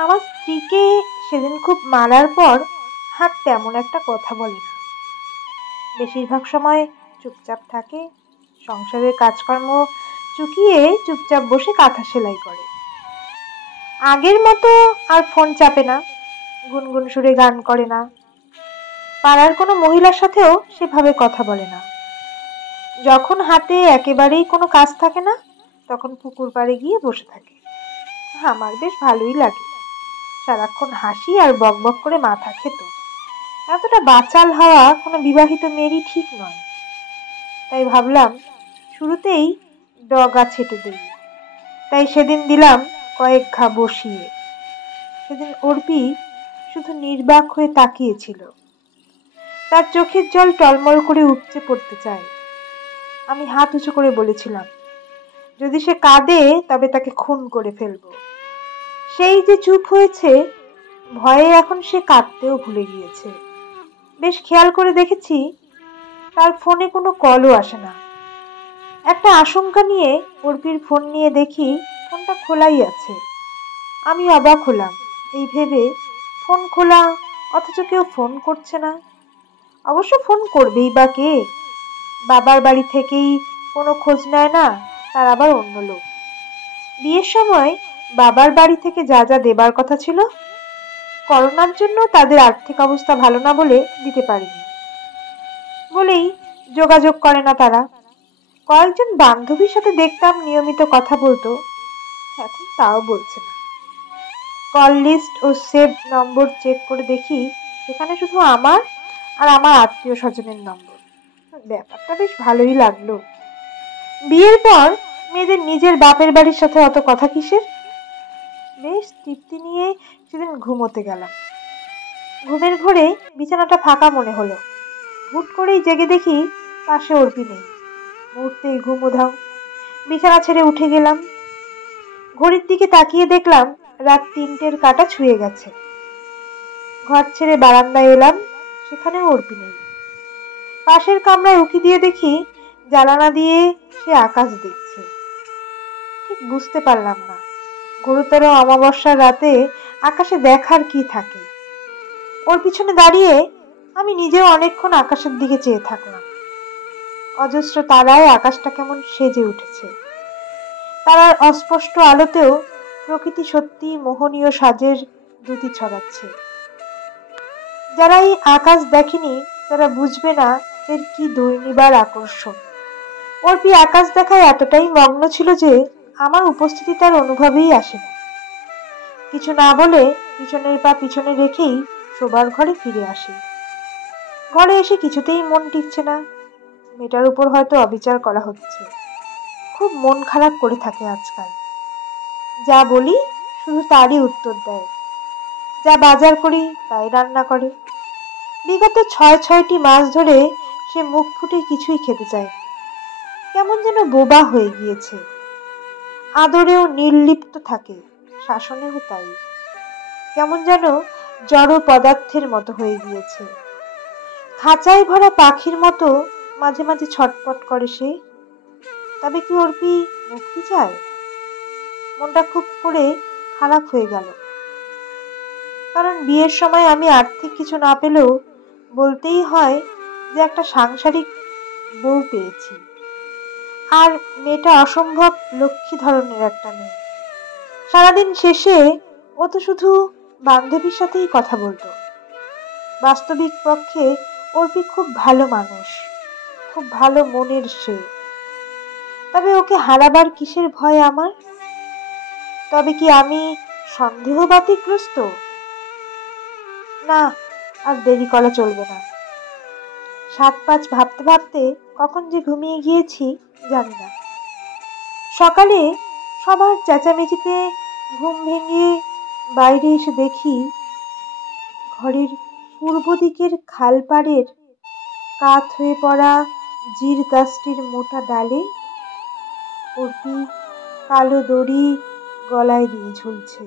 আমার স্ত্রীকে সেদিন খুব মারার পর আর তেমন একটা কথা বলে না। বেশিরভাগ সময় চুপচাপ থাকে, সংসারের কাজকর্ম চুকিয়ে চুপচাপ বসে কাঁথা সেলাই করে। আগের মতো আর ফোন চাপে না, গুনগুন সুরে গান করে না, পাড়ার কোনো মহিলার সাথেও সেভাবে কথা বলে না। যখন হাতে একেবারেই কোনো কাজ থাকে না, তখন পুকুর পাড়ে গিয়ে বসে থাকে। আমার বেশ ভালোই লাগে। সারাক্ষণ হাসি আর বকবক করে মাথা খেত। এতটা বাচাল হওয়া কোনো বিবাহিত মেয়েরই ঠিক নয়। তাই ভাবলাম শুরুতেই ডগা ছেটে দিই। তাই সেদিন দিলাম কয়েক ঘা বসিয়ে। সেদিন অর্পি শুধু নির্বাক হয়ে তাকিয়েছিল। তার চোখের জল টলমল করে উপচে পড়তে চায়। আমি হাত উঁচু করে বলেছিলাম, যদি সে কাঁদে তবে তাকে খুন করে ফেলবো। সেই যে চুপ হয়েছে, ভয়ে এখন সে কাঁদতেও ভুলে গিয়েছে। বেশ খেয়াল করে দেখেছি তার ফোনে কোনো কলও আসে না। একটা আশঙ্কা নিয়ে অর্পির ফোন নিয়ে দেখি ফোনটা খোলাই আছে। আমি অবাক হলাম এই ভেবে, ফোন খোলা অথচ কেউ ফোন করছে না। অবশ্য ফোন করবেই বা কে? বাবার বাড়ি থেকেই কোনো খোঁজ নেয় না, তার আবার অন্য লোক। বিয়ের সময় বাবার বাড়ি থেকে যা যা দেবার কথা ছিল, করোনার জন্য তাদের আর্থিক অবস্থা ভালো না বলে দিতে পারেনি বলেই যোগাযোগ করে না তারা। কয়েকজন বান্ধবীর সাথে দেখতাম নিয়মিত কথা বলতো, এখন তাও বলছে না। কল লিস্ট ও সেভ নম্বর চেক করে দেখি সেখানে শুধু আমার আর আমার আত্মীয় স্বজনের নম্বর। ব্যাপারটা বেশ ভালোই লাগলো। বিয়ের পর মেয়েদের নিজের বাপের বাড়ির সাথে অত কথা কিসের? বেশ তৃপ্তি নিয়ে সেদিন ঘুমোতে গেলাম। ঘুমের ঘোরে বিছানাটা ফাঁকা মনে হলো। হুট করেই জেগে দেখি পাশে অর্পি নেই। মুহূর্তেই ঘুম উধাও। বিছানা ছেড়ে উঠে গেলাম। ঘড়ির দিকে তাকিয়ে দেখলাম রাত ৩টের কাঁটা ছুঁয়ে গেছে। ঘর ছেড়ে বারান্দায় এলাম, সেখানেও অর্পি নেই। পাশের কামরায় উঁকি দিয়ে দেখি জানালা দিয়ে সে আকাশ দেখছে। ঠিক বুঝতে পারলাম না গুরুতর অমাবস্যার রাতে আকাশে দেখার কি থাকে। ওর পিছনে দাঁড়িয়ে আমি নিজেও অনেকক্ষণ আকাশের দিকে চেয়ে থাকলাম। অজস্র তারায় আকাশটা কেমন সেজে উঠেছে। তারার অস্পষ্ট আলোতেও প্রকৃতি সত্যি মোহনীয় সাজের দ্যুতি ছড়াচ্ছে। যারা এই আকাশ দেখেনি তারা বুঝবে না এর কি দুর্নিবার আকর্ষণ। অর্পি আকাশ দেখায় এতটাই মগ্ন ছিল যে আমার উপস্থিতি তার অনুভবেই আসেনি। কিছু না বলে পিছনের পা পিছনে রেখেই শোবার ঘরে ফিরে আসি। ঘরে এসে কিছুতেই মন টিকছে না। মেয়েটার উপর হয়তো অবিচার করা হচ্ছে। খুব মন খারাপ করে থাকে আজকাল। যা বলি শুধু তারই উত্তর দেয়। যা বাজার করি তাই রান্না করে। বিগত ৬টি মাস ধরে সে মুখ ফুটে কিছুই খেতে চায়। কেমন যেন বোবা হয়ে গিয়েছে। আদরেও নির্লিপ্ত থাকে, শাসনেও তাই। কেমন যেন জড় পদার্থের মতো হয়ে গিয়েছে। খাঁচায় ভরা পাখির মতো মাঝে মাঝে ছটপট করে সে। তবে কি অর্পি মুক্তি চায়? মনটা খুব করে খারাপ হয়ে গেল। কারণ বিয়ের সময় আমি আর্থিক কিছু না পেলেও বলতেই হয় যে একটা সাংসারিক বউ পেয়েছি। আর মেয়েটা অসম্ভব লক্ষ্মী ধরনের একটা মেয়ে। সারাদিন শেষে ও তো শুধু বান্ধবীর সাথেই কথা বলতো। বাস্তবিক পক্ষে অর্পি খুব ভালো মানুষ, খুব ভালো মনের সে। তবে ওকে হারাবার কিসের ভয় আমার? তবে কি আমি সন্দেহবাতিগ্রস্ত? না, আর দেরি করা চলবে না। ৭-৫ ভাবতে ভাবতে কখন যে ঘুমিয়ে গিয়েছি জানি না। সকালে সবার চেঁচামেচিতে ঘুম ভেঙে বাইরে এসে দেখি ঘরের পূর্ব দিকের খালপাড়ের কাত হয়ে পড়া জির গাছটির মোটা ডালে অর্পি কালো দড়ি গলায় দিয়ে ঝুলছে।